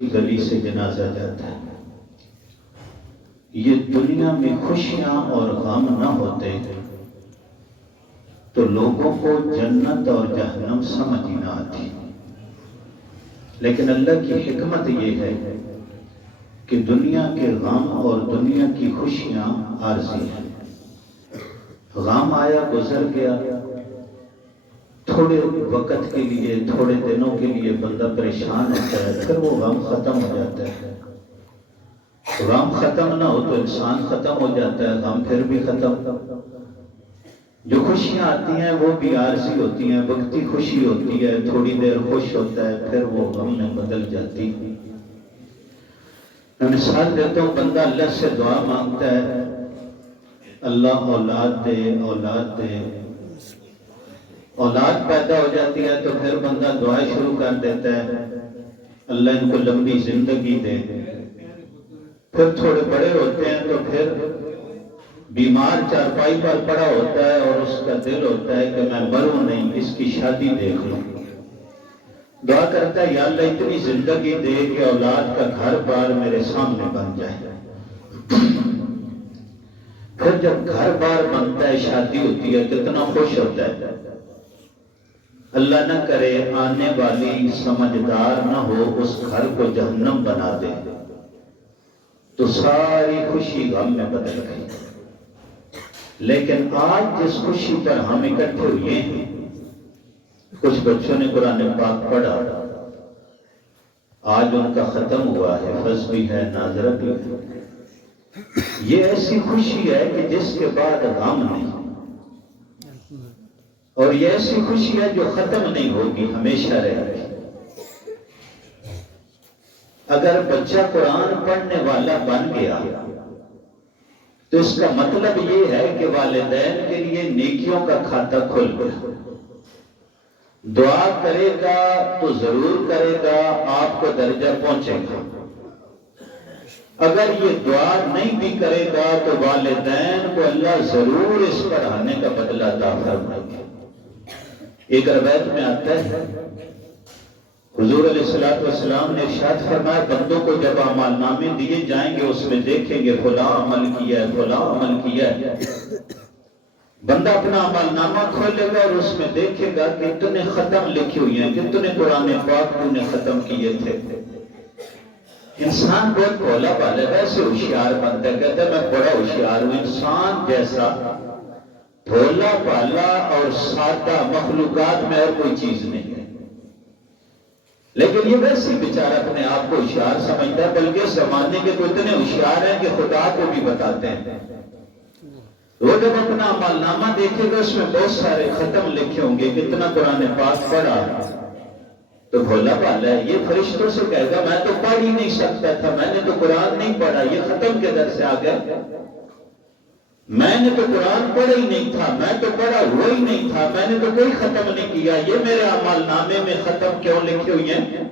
گلی سے جنازہ جاتا ہے. یہ دنیا میں خوشیاں اور غم نہ ہوتے تو لوگوں کو جنت اور جہنم سمجھ ہی نہ آتی. لیکن اللہ کی حکمت یہ ہے کہ دنیا کے غم اور دنیا کی خوشیاں عارضی ہیں. غم آیا گزر گیا، تھوڑے وقت کے لیے، تھوڑے دنوں کے لیے بندہ پریشان ہوتا ہے، پھر وہ غم ختم ہو جاتا ہے. غم ختم نہ ہو تو انسان ختم ہو جاتا ہے، غم پھر بھی ختم. جو خوشیاں آتی ہیں وہ بھی عارضی ہوتی ہیں، وقتی خوشی ہوتی ہے، تھوڑی دیر خوش ہوتا ہے، پھر وہ غم میں بدل جاتی. میں مثال دیتا ہوں، بندہ اللہ سے دعا مانگتا ہے، اللہ اولاد دے، اولاد دے. اولاد پیدا ہو جاتی ہے تو پھر بندہ دعائیں شروع کر دیتا ہے، اللہ ان کو لمبی زندگی دے. پھر تھوڑے بڑے ہوتے ہیں تو پھر بیمار چارپائی پر پڑا ہوتا ہے اور اس کا دل ہوتا ہے کہ میں مروں نہیں، اس کی شادی دیکھ لوں. دعا کرتا ہے، یا اللہ اتنی زندگی دے کہ اولاد کا گھر بار میرے سامنے بن جائے. پھر جب گھر بار بنتا ہے، شادی ہوتی ہے، کتنا خوش ہوتا ہے. اللہ نہ کرے آنے والی سمجھدار نہ ہو، اس گھر کو جہنم بنا دے تو ساری خوشی غم میں بدل گئی. لیکن آج جس خوشی پر ہم اکٹھے ہوئے ہیں، کچھ بچوں نے قرآن پاک پڑھا، آج ان کا ختم ہوا ہے، حفظ بھی ہے، ناظرہ بھی ہے. یہ ایسی خوشی ہے کہ جس کے بعد غم نہیں، اور یہ ایسی خوشی ہے جو ختم نہیں ہوگی، ہمیشہ رہے گی. اگر بچہ قرآن پڑھنے والا بن گیا تو اس کا مطلب یہ ہے کہ والدین کے لیے نیکیوں کا کھاتا کھل گیا. دعا کرے گا تو ضرور کرے گا، آپ کو درجہ پہنچے گا. اگر یہ دعا نہیں بھی کرے گا تو والدین کو اللہ ضرور اس پر آنے کا بدلہ عطا فرمائے گا. ایک روایت میں آتا ہے، حضور علیہ السلام نے ارشاد فرمایا، بندوں کو جب اعمال نامے دیے جائیں گے، اس میں دیکھیں گے فلاں عمل کیا ہے، فلاں عمل کیا ہے. بندہ اپنا اعمال نامہ کھولے گا اور اس میں دیکھے گا کہ کتنے ختم لکھے ہوئے ہیں، کتنے قرآن پاک تو نے ختم کیے تھے. انسان بہت بھولا بالا ہے، ویسے ہوشیار بنتا ہے، کہتا ہے میں بڑا ہوشیار ہوں. انسان جیسا بھولا بالا اور سادہ مخلوقات میں اور کوئی چیز نہیں ہے. لیکن یہ ویسے بیچارہ اپنے آپ کو ہوشیار سمجھتا ہے، بلکہ زمانے کے تو اتنے ہوشیار ہیں کہ خدا کو بھی بتاتے ہیں. وہ جب اپنا عمل نامہ دیکھے گا، اس میں بہت سارے ختم لکھے ہوں گے، کتنا قرآن پاک پڑھا، تو بھولا بالا ہے. یہ فرشتوں سے کہے گا میں تو پڑھ ہی نہیں سکتا تھا، میں نے تو قرآن نہیں پڑھا، یہ ختم کے در سے آ گئے. میں نے تو قرآن پڑھا ہی نہیں تھا، میں تو پڑھا ہوا ہی نہیں تھا، میں نے تو کوئی ختم نہیں کیا، یہ میرے اعمال نامے میں ختم کیوں لکھے ہوئے ہیں؟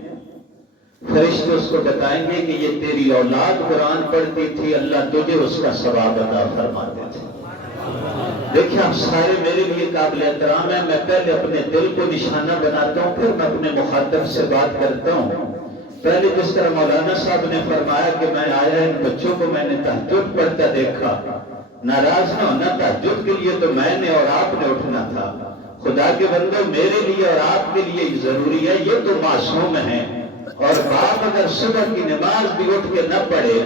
فرشتے اس کو بتائیں گے کہ یہ تیری اولاد قرآن پڑھتی تھی، اللہ تجھے اس کا ثواب عطا فرماتے تھے. دیکھیں آپ سارے میرے لیے قابل احترام ہیں. میں پہلے اپنے دل کو نشانہ بناتا ہوں، پھر میں اپنے مخاطب سے بات کرتا ہوں. پہلے جس طرح مولانا صاحب نے فرمایا کہ میں آیا ان بچوں کو میں نے تہجد پڑھتا دیکھا، ناراض نہ ہونا، تہجد کے لیے تو میں نے اور آپ نے اٹھنا تھا. خدا کے بندو، میرے لیے اور آپ کے لیے ضروری ہے، یہ تو معصوم ہیں. اور باپ اگر صبح کی نماز بھی اٹھ کے نہ پڑھے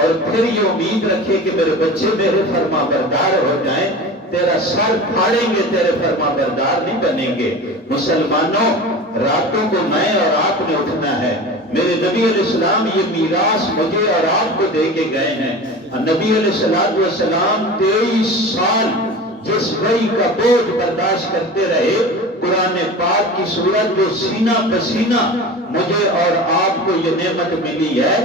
اور پھر یہ امید رکھے کہ میرے بچے میرے فرما بردار ہو جائیں، تیرا سر پھاڑیں گے، تیرے فرما بردار نہیں بنیں گے. مسلمانوں، راتوں کو میں اور آپ نے اٹھنا ہے. میرے نبی علیہ السلام یہ میراث مجھے اور آپ کو دے کے گئے ہیں. نبی علیہ السلام 23 سال جس وحی کا بوجھ برداشت کرتے رہے، قرآن پاک کی سورت جو سینہ پسینہ مجھے اور آپ کو یہ نعمت ملی ہے،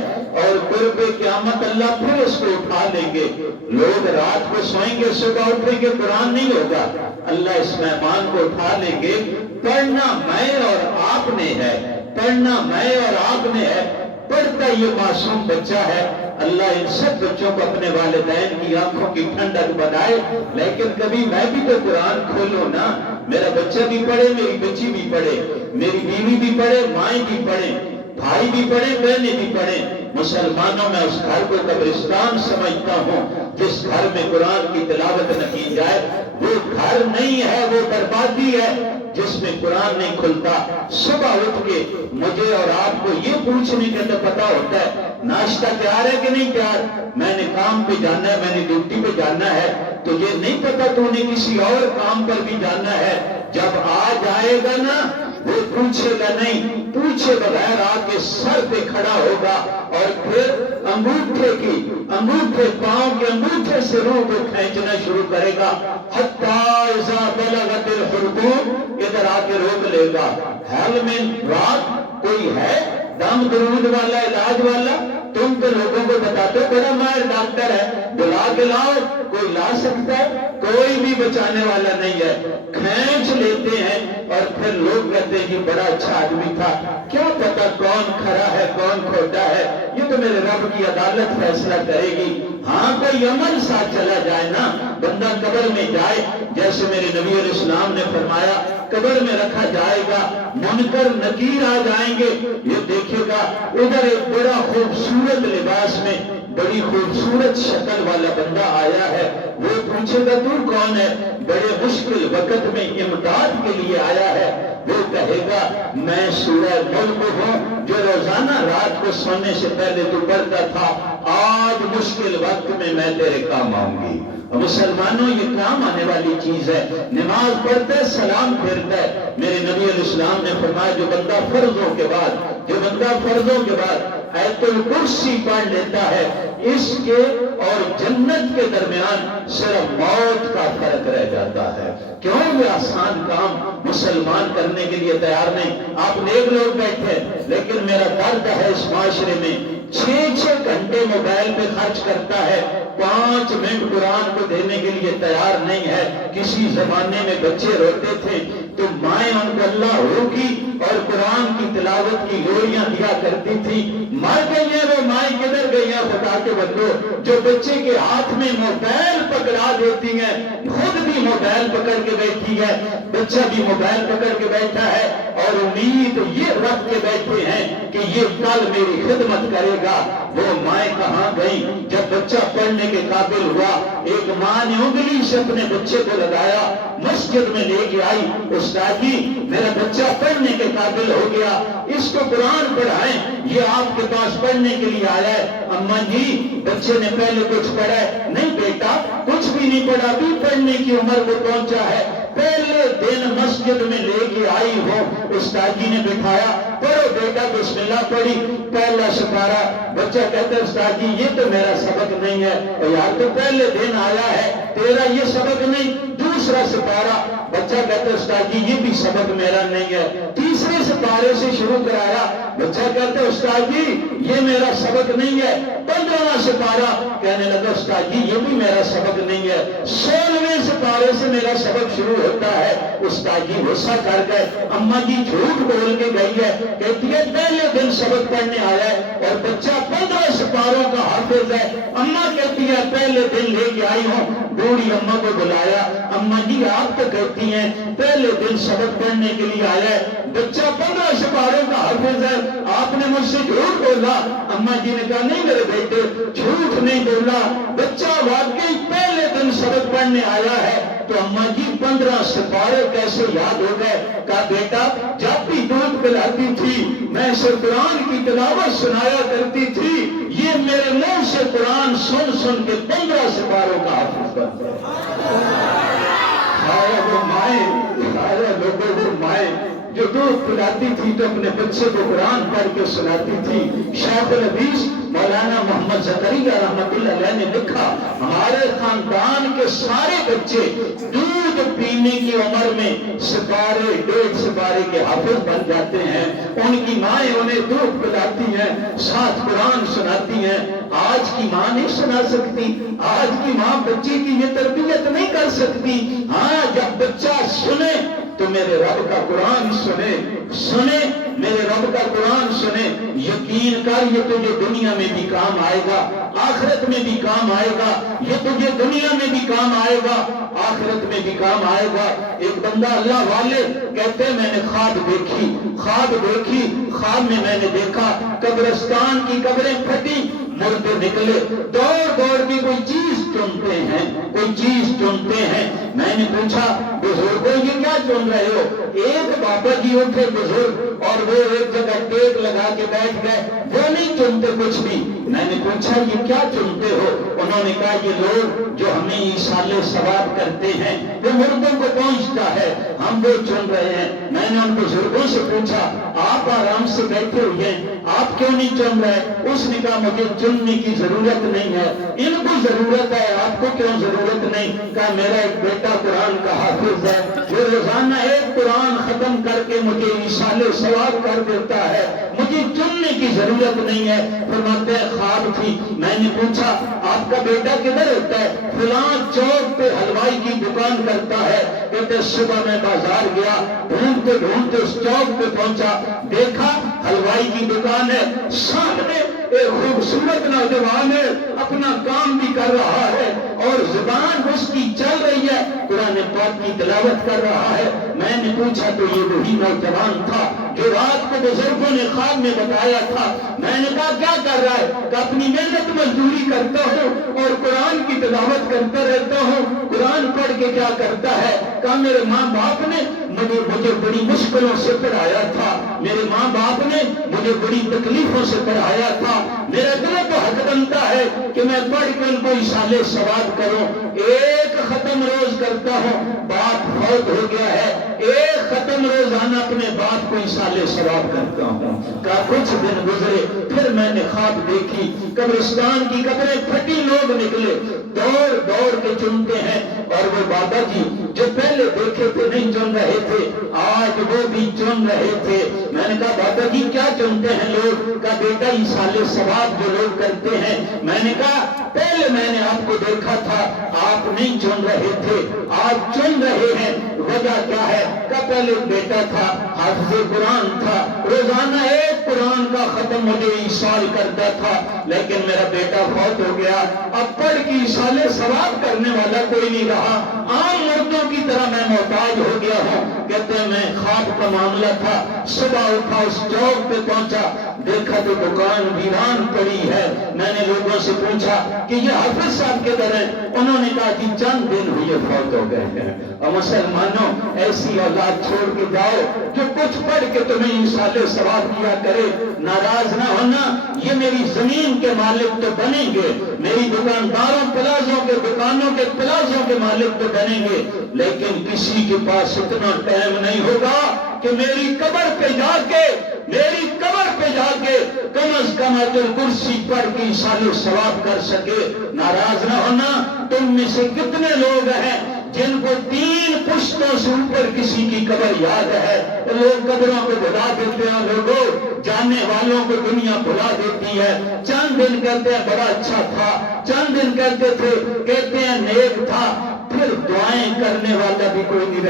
اور قرب قیامت اللہ پھر اس کو اٹھا لیں گے. لوگ رات کو سوئیں گے، صبح اٹھیں گے، قرآن نہیں ہوگا. اللہ اس مہمان کو اٹھا لیں گے. پڑھنا میں اور آپ نے ہے، پڑھنا میں اور آپ نے ہے. پڑھتا یہ معصوم بچہ ہے. اللہ ان سب بچوں کو اپنے والدین کی آنکھوں کی ٹھنڈک بنائے. لیکن کبھی میں بھی تو قرآن کھولوں نا، میرا بچہ بھی پڑھے، میری بچی بھی پڑھے، میری بیوی بھی پڑھے، مائیں بھی پڑھیں. بھائی بھی پڑھیں بہنیں بھی پڑھیں۔ مسلمانوں میں اس گھر کو قبرستان سمجھتا ہوں جس گھر میں قرآن کی تلاوت نہ کی جائے وہ گھر نہیں ہے، وہ بربادی ہے۔ جس میں قرآن نہیں کھلتا، صبح اٹھ کے مجھے اور آپ کو یہ پوچھنے کا تو پتا ہوتا ہے ناشتہ تیار ہے کہ نہیں تیار، میں نے کام پہ جانا ہے، میں نے ڈیوٹی پہ جانا ہے، تو یہ نہیں پتا تو نے کسی اور کام پر بھی جانا ہے۔ جب آ جائے گا نا وہ پوچھے گا نہیں، پوچھے بغیر آ کے سر پہ کھڑا ہوگا اور پھر انگوٹھے پاؤں کے انگوٹھے سے روح کو کھینچنا شروع کرے گا، حتیٰ اذا بلغت الحلقوم، ادھر آ کے روک لے گا۔ حل میں رات کوئی ہے دم درود والا علاج والا؟ تم تو لوگوں کو بتاتے ہو بڑا ماہر ڈاکٹر ہے، بلا کے لاؤ، کوئی لا سکتا ہے؟ کوئی بھی بچانے والا نہیں ہے۔ کھینچ لیتے ہیں اور پھر لوگ کہتے ہیں کہ بڑا اچھا آدمی تھا، کیا پتا کون کھرا ہے کون کھوٹا ہے، یہ تو میرے رب کی عدالت فیصلہ کرے گی۔ ہاں کوئی عمل ساتھ چلا جائے نا، بندہ قبر میں جائے جیسے میرے نبی علیہ السلام نے فرمایا قبر میں رکھا جائے گا، منکر نکیر آ جائیں گے، یہ دیکھے گا ادھر ایک بڑا خوبصورت لباس میں بڑی خوبصورت شکل والا بندہ آیا ہے، وہ پوچھے گا تو کون ہے؟ بڑے مشکل وقت میں امداد کے لیے آیا ہے، وہ کہے گا میں سورہ ملک ہوں جو روزانہ رات کو سونے سے پہلے تو پڑھتا تھا، آج مشکل وقت میں تیرے کام آؤں گی۔ مسلمانوں یہ کام آنے والی چیز ہے۔ نماز پڑھتا ہے سلام پھیرتا ہے، میرے نبی علیہ السلام نے فرمایا جو بندہ فرضوں کے بعد آیت الکرسی پڑھ لیتا ہے، اس کے اور جنت کے درمیان صرف موت کا فرق رہ جاتا ہے۔ کیوں یہ آسان کام مسلمان کرنے کے لیے تیار نہیں؟ آپ نیک لوگ بیٹھے لیکن میرا درد ہے اس معاشرے میں 6 گھنٹے موبائل پہ خرچ کرتا ہے، 5 منٹ قرآن کو دینے کے لیے تیار نہیں ہے۔ کسی زمانے میں بچے روتے تھے تو مائیں ان کو اللہ ہوگی اور قرآن کی تلاوت کی لوریاں دیا کرتی تھی، مر گئی ہیں وہ مائیں کدھر گئی ہیں خدا کے بندو؟ جو بچے کے ہاتھ میں موبائل پکڑا دیتی ہیں، خود بھی موبائل پکڑ کے بیٹھی ہے، بچہ بھی موبائل پکڑ کے بیٹھا ہے اور امید یہ رکھ کے بیٹھے ہیں کہ یہ کل میری خدمت کرے گا۔ وہ مائیں کہاں گئی؟ جب بچہ پڑھنے کے قابل ہوا، ایک ماں نے انگلی سے اپنے بچے کو لگایا، مسجد میں لے کے آئی، استاد جی میرا بچہ پڑھنے کے قابل ہو گیا، اس کو قرآن پڑھائیں، یہ آپ کے پاس پڑھنے کے لیے آیا ہے۔ اماں جی بچے نے پہلے کچھ پڑھا ہے؟ نہیں بیٹا کچھ بھی نہیں پڑھا، ابھی پڑھنے کی عمر کو پہنچا ہے۔ پہلے دن مسجد میں لے کے آئی ہو، استاد جی نے بٹھایا، پڑھو بیٹا بسم اللہ پڑھی، پہلا سپارہ۔ بچہ کہتا ہے استاد جی یہ تو میرا سبق نہیں ہے۔ یار تو پہلے دن آیا ہے، تیرا یہ سبق نہیں۔ دوسرا سپارہ، بچہ کہتا ہے استاد جی یہ بھی سبق میرا نہیں ہے۔ تیسرے سپارے سے شروع کرایا، بچہ کہتا ہے استاد جی یہ میرا سبق نہیں ہے۔ 15واں سپارہ، کہنے لگا استاد جی یہ بھی میرا سبق نہیں ہے۔ 16ویں سپارے سے میرا سبق شروع ہوتا ہے۔ استاد جی غصہ کر گئے، اماں جی جھوٹ بول کے گئی ہے، کہتی ہے پہلے دن سبق پڑھنے آیا ہے اور بچہ 15 سپاروں کا حافظ ہے۔ اماں کہتی ہے پہلے دن لے کے آئی ہوں۔ بوڑھی اماں کو بلایا، اماں جی آپ تو کہتی ہیں پہلے دن سبق پڑھنے کے لیے آیا ہے، بچہ 15 سپاروں کا حافظ ہے، آپ نے مجھ سے جھوٹ بولا۔ اماں جی نے کہا نہیں میرے بیٹے جھوٹ نہیں بولا، بچہ واقعی پہلے دن سبق پڑھنے آیا ہے۔ تو اماں جی 15 سپارے کیسے یاد ہو گئے؟ کہا بیٹا جب بھی دودھ پلاتی تھی میں اسے قرآن کی تلاوت سنایا کرتی تھی، یہ میرے منہ سے قرآن سن سن کے 15 سپاروں کا حافظ بن گیا۔ وہ مائیں جو دودھ پلاتی تھی تو اپنے بچے کو قرآن پڑھ کے سناتی تھی۔ شیخ الحدیث مولانا محمد زکریا رحمت اللہ علیہ نے لکھا ہمارے خاندان کے سارے بچے دودھ پینے کی عمر میں سپارے 1.5 سپارے کے حافظ بن جاتے ہیں، ان کی مائیں انہیں دودھ پلاتی ہیں، ساتھ قرآن سناتی ہیں۔ آج کی ماں نہیں سنا سکتی، آج کی ماں بچے کی یہ تربیت نہیں کر سکتی۔ ہاں جب بچہ سنے تو میرے رب کا قرآن سنے میرے رب کا قرآن سنے، یقین کر یہ تجھے دنیا میں بھی کام آئے گا، آخرت میں بھی کام آئے گا، یہ تجھے دنیا میں بھی کام آئے گا، آخرت میں بھی کام آئے گا۔ ایک بندہ اللہ والے کہتے ہیں میں نے خواب دیکھی، خواب میں نے دیکھا قبرستان کی قبریں پھٹی، مردے نکلے، دوڑ کے کوئی چیز چنتے ہیں۔ میں نے پوچھا بزرگوں یہ کیا چن رہے ہو؟ ایک بابا جی اٹھے بزرگ اور وہ ایک جگہ ٹیک لگا کے بیٹھ گئے، وہ نہیں چنتے کچھ بھی۔ میں نے پوچھا یہ کیا چنتے ہو؟ انہوں نے کہا یہ لوگ جو ہمیں ایصال ثواب کرتے ہیں وہ مردوں کو پہنچتا ہے، ہم وہ چن رہے ہیں۔ میں نے ان بزرگوں سے پوچھا آپ آرام سے بیٹھے ہوئے ہیں، آپ کیوں نہیں چن رہے؟ اس نے کہا مجھے چننے کی ضرورت نہیں ہے، ان کو ضرورت ہے، آپ کو کیوں ضرورت نہیں؟ کہا میرا ایک بیٹا قرآن کا حافظ ہے، وہ روزانہ ایک قرآن ختم کر کے مجھے ایصال ثواب کر دیتا ہے، مجھے چننے کی ضرورت نہیں ہے۔ فرماتے ہیں خواب تھی، میں نے پوچھا آپ کا بیٹا کدھر ہوتا ہے؟ فلاں چوک پہ حلوائی کی دکان کرتا ہے۔ کہتے صبح میں بازار گیا، ڈھونڈتے اس چوک پہ پہنچا، دیکھا حلوائی کی دکان ہے، سامنے ایک خوبصورت نوجوان ہے، اپنا کام بھی کر رہا ہے اور زبان اس کی چل رہی ہے، قرآن پاک کی تلاوت کر رہا ہے۔ میں نے پوچھا تو یہ وہی نوجوان تھا جو رات کو بزرگوں نے خواب میں بتایا تھا۔ میں نے کہا کیا کر رہا ہے؟ کہ اپنی محنت مزدوری کرتا ہوں اور قرآن کی تلاوت کرتا رہتا ہوں۔ قرآن پڑھ کے کیا کرتا ہے؟ کہا میرے ماں باپ نے مجھے بڑی مشکلوں سے پڑھایا تھا، میرے ماں باپ نے مجھے بڑی تکلیفوں سے پڑھایا تھا، میرا دل تو حق بنتا ہے کہ میں پڑھ کے ان کو ایصال ثواب کروں۔ ایک ختم روز کرتا ہوں، باپ فوت ہو گیا ہے، ایک ختم روزانہ اپنے باپ کو ایصال ثواب کرتا ہوں۔ کہا کچھ دن گزرے، پھر میں نے خواب دیکھی، قبرستان کی قبریں پھٹی، لوگ نکلے، دوڑ کے چنتے ہیں، اور وہ بابا جی جو پہلے دیکھے تھے نہیں چن رہے تھے، آج وہ بھی چن رہے تھے۔ میں نے کہا بابا جی کیا چنتے ہیں لوگ؟ کہا بیٹا ایصال ثواب جو لوگ کرتے ہیں۔ میں نے کہا پہلے میں نے آپ کو دیکھا تھا، آپ نہیں چن رہے تھے، آپ چن رہے ہیں، وجہ کیا ہے؟ کہا پہلے بیٹا تھا، حافظ قرآن تھا، روزانہ ایک قرآن کا ختم مجھے ایصال کرتا تھا، لیکن میرا بیٹا فوت ہو گیا، اب پڑھ کے ایصال ثواب کرنے والا کوئی نہیں رہا، عام مردوں کی طرح میں محتاج ہو گیا ہوں۔ کہتے ہیں میں خواب کا معاملہ تھا، صبح اٹھا اس چوک پہ پہنچا، دیکھا تو دکان ویران پڑی ہے۔ میں نے لوگوں سے پوچھا کہ یہ حافظ صاحب کدھر ہیں؟ انہوں نے کہا کہ چند دن ہوئے فوت ہو گئے ہیں۔ اور مسلمانوں ایسی اولاد چھوڑ کے جاؤ جو کچھ پڑھ کے تمہیں ایصال ثواب کیا کرے، ناراض نہ ہونا، یہ میری زمین کے مالک تو بنیں گے، میری دکانداروں پلازوں کے دکانوں کے پلازوں کے مالک تو بنیں گے، لیکن کسی کے پاس اتنا ٹائم نہیں ہوگا کہ میری قبر پہ جا کے کم از کم آیت الکرسی پڑھ کے ایصال ثواب کر سکے۔ ناراض نہ ہونا، تم میں سے کتنے لوگ ہیں جن کو 3 پشتوں سے اوپر کسی کی قبر یاد ہے؟ لوگ قبروں کو بھلا دیتے ہیں، لوگوں جاننے والوں کو دنیا بھلا دیتی ہے۔ چند دن کہتے ہیں بڑا اچھا تھا، چند دن کہتے ہیں نیک تھا، پھر دعائیں کرنے والا بھی کوئی نہیں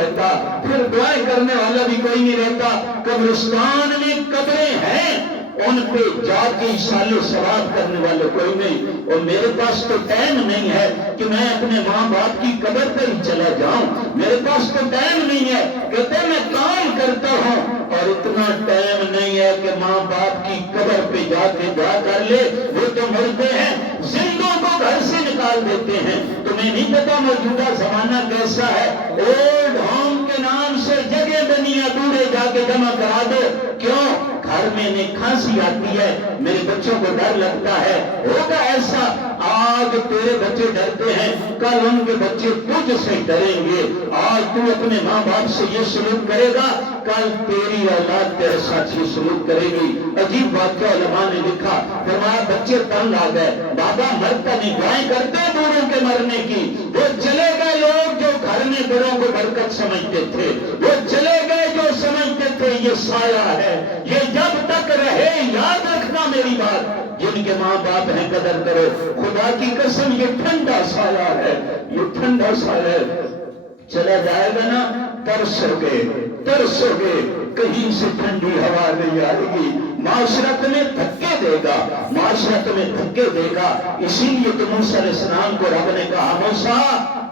رہتا، قبرستان میں قبریں ہیں، ان پہ جا کے ایصال ثواب کرنے والے کوئی نہیں۔ اور میرے پاس تو ٹائم نہیں ہے کہ میں اپنے ماں باپ کی قبر پر ہی چلا جاؤں، میرے پاس تو ٹائم نہیں ہے، کہتے ہیں میں کام کرتا ہوں اور اتنا ٹائم نہیں ہے کہ ماں باپ کی قبر پہ جا کے دعا کر لے، وہ تو مرتے ہیں، زندوں کو گھر سے نکال دیتے ہیں۔ تمہیں نہیں پتا موجودہ زمانہ کیسا ہے؟ اولڈ ہوم کے نام سے جگہ بنی ہے، بوڑھے جا کے جمع کرا دو۔ کیوں؟ گھر میں کھانسی آتی ہے، میرے بچوں کو ڈر لگتا ہے، ہوگا ایسا، آج تیرے بچے ڈرتے ہیں، کل ان کے بچے تجھ سے ڈریں گے۔ آج تو اپنے ماں باپ سے یہ سلوک کرے گا، کل تیری اولاد تیرے ساتھ یہ سلوک کرے گی۔ عجیب واقعہ علماء نے لکھا، فرمایا بچے تنگ آ گئے، بابا مرتا نہیں، دعائیں کرتے بوڑھوں کے مرنے کی، وہ چلے گئے لوگ جو گھر میں بڑوں کو برکت سمجھتے تھے، وہ چلے گئے جو سمجھتے تھے یہ سایہ ہے، یہ جب تک رہے یاد رکھنا میری بات، جن کے ماں باپ ہیں قدر کرو، خدا کی قسم یہ ٹھنڈا سایہ ہے، یہ ٹھنڈا سایہ ہے، چلا جائے گا نا ترسو گے، کہیں سے ٹھنڈی ہوا نہیں آئے گی، معاشرت میں دھکے دے گا، معاشرت میں دھکے دے گا۔ اسی لیے تو موسیٰ علیہ السلام کو رب نے کہا موسیٰ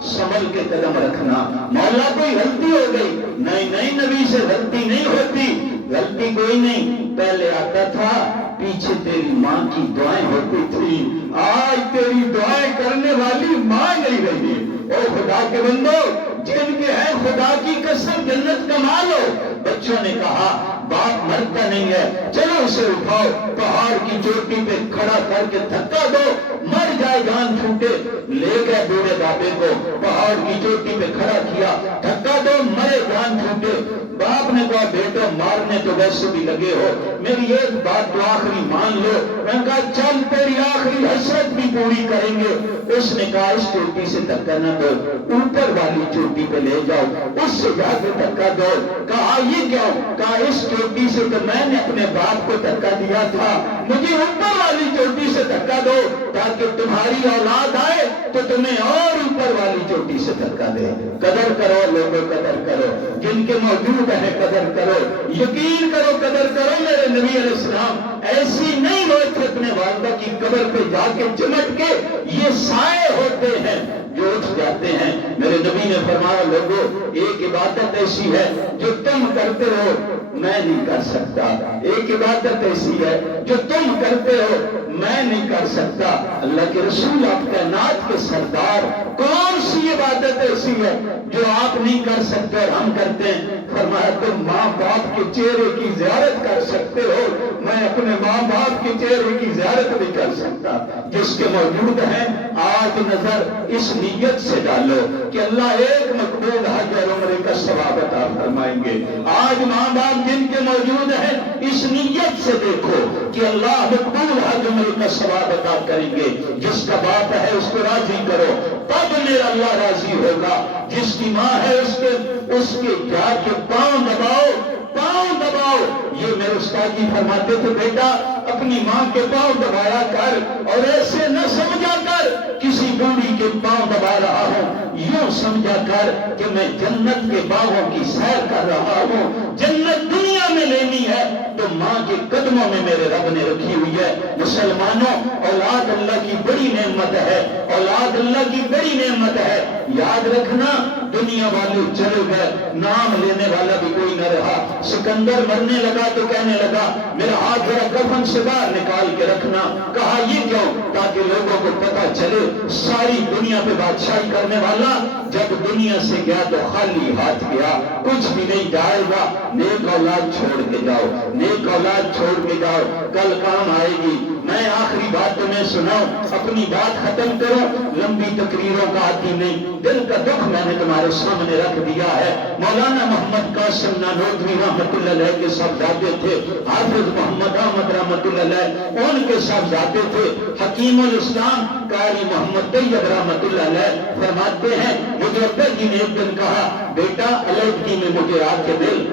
سنبھل کے قدم رکھنا، مولا کوئی غلطی ہو گئی، نہیں نہیں نبی سے غلطی نہیں ہوتی، غلطی کوئی نہیں، پہلے آتا تھا، پیچھے تیری ماں کی دعائیں ہوتی تھی، آج تیری دعائیں کرنے والی ماں نہیں رہی۔ او خدا کے بندو، جن کے ہیں خدا کی قسم جنت کما لو۔ بچوں نے کہا باپ مرتا نہیں ہے، چلو اسے اٹھاؤ، پہاڑ کی چوٹی پہ کھڑا کر کے دھکا دو، مر جائے جان چھوٹے۔ لے گئے بوڑھے بابے کو، پہاڑ کی چوٹی پہ کھڑا کیا، دھکا دو مرے جان چھوٹے۔ باپ نے کہا بیٹا مارنے تو ویسے بھی لگے ہو، میری ایک بات تو آخری مان لو۔ میں نے کہا چل تیری آخری حسرت بھی پوری کریں گے۔ اس نے کہا اس چوٹی سے دھکا نہ دو، اوپر والی چوٹی پہ لے جاؤ، اس سے جا کے دھکا دو۔ کہا یہ کیا؟ کہا اس چوٹی سے تو میں نے اپنے باپ کو دھکا دیا تھا، مجھے اوپر والی چوٹی سے دھکا دو تاکہ تمہاری اولاد آئے تو تمہیں اور اوپر والی چوٹی سے دھکا دے۔ قدر کرو لوگوں، قدر کرو، جن کے موجود ہے قدر کرو، یقین کرو قدر کرو۔ میرے نبی علیہ السلام ایسی نہیں ہوئے تھے اپنے والدہ کی قبر پہ جا کے چمٹ کے، یہ سائے ہوتے ہیں جو اٹھ جاتے ہیں۔ میرے نبی نے فرمایا لوگوں ایک عبادت ایسی ہے جو تم کرتے ہو میں نہیں کر سکتا، ایک عبادت ایسی ہے جو تم کرتے ہو میں نہیں کر سکتا۔ اللہ کے رسول آپ کائنات کے سردار، کون سی عبادت ایسی ہے جو آپ نہیں کر سکتے اور ہم کرتے ہیں؟ فرمایا تم ماں باپ کے چہرے کی زیارت کر سکتے ہو، میں اپنے ماں باپ کے چہرے کی زیارت نہیں کر سکتا۔ جس کے موجود ہیں آج نظر اس نیت سے ڈالو کہ اللہ ایک مقبول حج اور عمرے کا ثواب عطا فرمائیں گے۔ آج ماں باپ جن کے موجود ہیں اس نیت سے دیکھو کہ اللہ مقبول حج عمرے کا ثواب عطا کریں گے۔ جس کا باپ ہے اس کو راضی کرو تب میرا اللہ راضی ہوگا، جس کی ماں ہے اس کے جا کے پاؤں دباؤ، پاؤں دباؤ۔ یہ میرے استاد جی فرماتے تھے بیٹا اپنی ماں کے پاؤں دبایا کر، اور ایسے نہ سمجھا کر کسی بوڑھی کے پاؤں دبا رہا ہوں، یوں سمجھا کر کہ میں جنت کے باغوں کی سیر کر رہا ہوں۔ جنت دنیا میں لینی ہے تو ماں کے قدموں میں میرے رب نے رکھی ہوئی ہے۔ مسلمانوں اولاد اللہ کی بڑی نعمت ہے، اولاد اللہ کی بڑی نعمت ہے۔ یاد رکھنا دنیا والے چلے گئے، نام لینے والا بھی کوئی نہ رہا۔ سکندر مرنے لگا تو کہنے لگا میرا ہاتھ ذرا کفن سے باہر نکال کے رکھنا۔ کہا یہ کیوں؟ تاکہ لوگوں کو پتا چلے ساری دنیا پہ بادشاہی کرنے والا جب دنیا سے گیا تو خالی ہاتھ گیا، کچھ بھی نہیں جائے گا۔ نیک اولاد چھوڑ کے جاؤ، نیک اولاد چھوڑ کے جاؤ، کل کام آئے گی۔ میں آخری بات تمہیں سناؤں، اپنی بات ختم کروں، لمبی تقریروں کا عادی نہیں، دل کا دکھ میں نے تمہارے سامنے رکھ دیا ہے۔ مولانا محمد قاسم نانوتوی رحمت اللہ علیہ کے صاحبزادے تھے، حافظ محمد احمد رحمت اللہ علیہ ان کے صاحبزادے تھے، حکیم الاسلام قاری محمد طیب رحمت اللہ علیہ فرماتے ہیں مجھے ابا جی نے ایک دن کہا بیٹا علیحدگی میں مجھے آ کے مل۔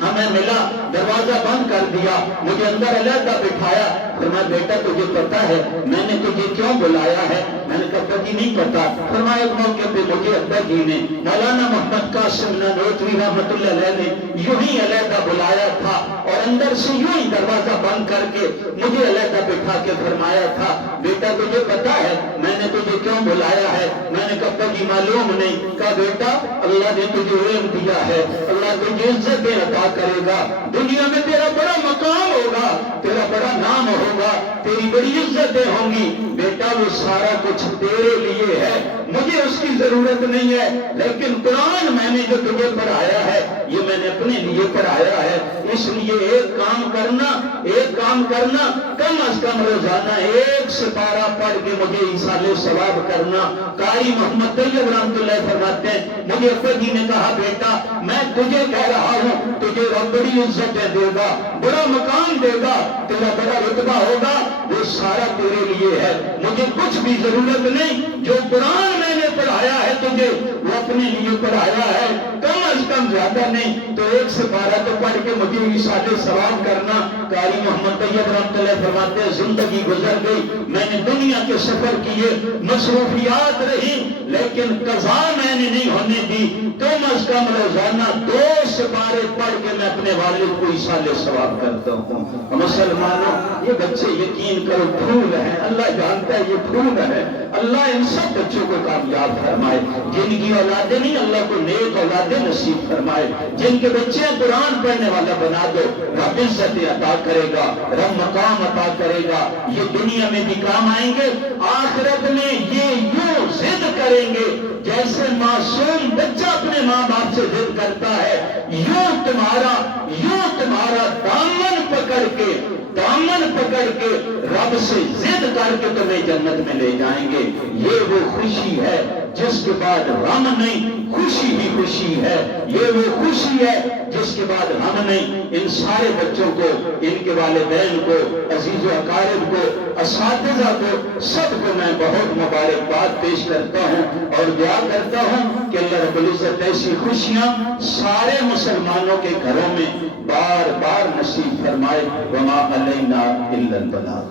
ہمیں ملا، دروازہ بند کر دیا، مجھے اندر علیحدہ بٹھایا، فرمایا بیٹا تجھے پتا ہے میں نے تجھے کیوں بلایا ہے؟ میں نے کہا ابا جی نہیں پتا۔ فرمایا ایک موقع پہ مجھے ابا جی نے مولانا محمد قاسم نانوتوی رحمت اللہ علیہ نے یوں ہی علیحدہ بلایا تھا اور اندر سے یوں ہی دروازہ بند کر کے مجھے علیحدہ بٹھا کے فرمایا تھا بیٹا تجھے پتا ہے میں نے تجھے کیوں بلایا ہے؟ میں نے کہا ابا جی معلوم نہیں۔ کہا بیٹا اللہ نے تجھے علم دیا ہے، اللہ تجھے عزت عطا کرے گا، دنیا میں تیرا بڑا مقام ہوگا، تیرا بڑا نام ہوگا، تیری بڑی عزتیں ہوں گی۔ بیٹا وہ سارا کچھ تیرے لیے ہے، مجھے اس کی ضرورت نہیں ہے، لیکن قرآن میں نے جو تجھے پڑھایا ہے یہ میں نے اپنے لیے پڑھایا ہے۔ اس لیے ایک کام کرنا کم از کم روزانہ ایک سپارہ پڑھ کے مجھے ایصال ثواب کرنا۔ قاری محمد طیب رحمت اللہ فرماتے ہیں مجھے ابا جی نے کہا بیٹا میں تجھے کہہ رہا ہوں تجھے رب بڑی عزتیں دے گا، بڑا مقام دے گا، تیرا بڑا رتبہ ہوگا، وہ سارا تیرے لیے ہے، مجھے کچھ بھی ضرورت نہیں۔ جو قرآن میں نے پڑھایا ہے تجھے وہ اپنے لیے پڑھایا ہے، کم از کم زیادہ نہیں تو 1 سپارہ تو پڑھ کے مجھے ایصال ثواب کرنا. قاری محمد طیب رحمۃ اللہ فرماتے ہیں زندگی گزر گئی، میں نے دنیا کے سفر کیے، مصروفیات رہی، لیکن قضا میں نے نہیں ہونے دی. کم از کم روزانہ 2 سپارے پڑھ کے میں اپنے والد کو ایصال ثواب کرتا ہوں. مسلمانوں یہ بچے یقین کرو پھول ہیں، اللہ جانتا ہے یہ پھول ہے. اللہ ان سب بچوں کو کامیاب فرمائے، جن کی اولادیں نہیں اللہ کو نیک اولادیں نصیب فرمائے. جن کے بچے قرآن پڑھنے والا بنا دو، رب عزت عطا کرے گا، رب مقام عطا کرے گا. یہ دنیا میں بھی کام آئیں گے، آخرت میں یہ یوں ضد کریں گے جیسے معصوم بچہ اپنے ماں باپ سے ضد کرتا ہے. یوں تمہارا دامن پکڑ کے رب سے ضد کر کے تمہیں جنت میں لے جائیں گے. یہ وہ خوشی ہے جس کے بعد غم نہیں، خوشی ہی خوشی ہے. یہ وہ خوشی ہے جس کے بعد غم نہیں. ان سارے بچوں کو، ان کے والدین کو، عزیز و اقارب کو، اساتذہ کو، سب کو میں بہت مبارکباد پیش کرتا ہوں اور دعا کرتا ہوں کہ اللہ رب العزت ایسی خوشیاں سارے مسلمانوں کے گھروں میں بار بار نصیب فرمائے. وما علینا الا البلاغ.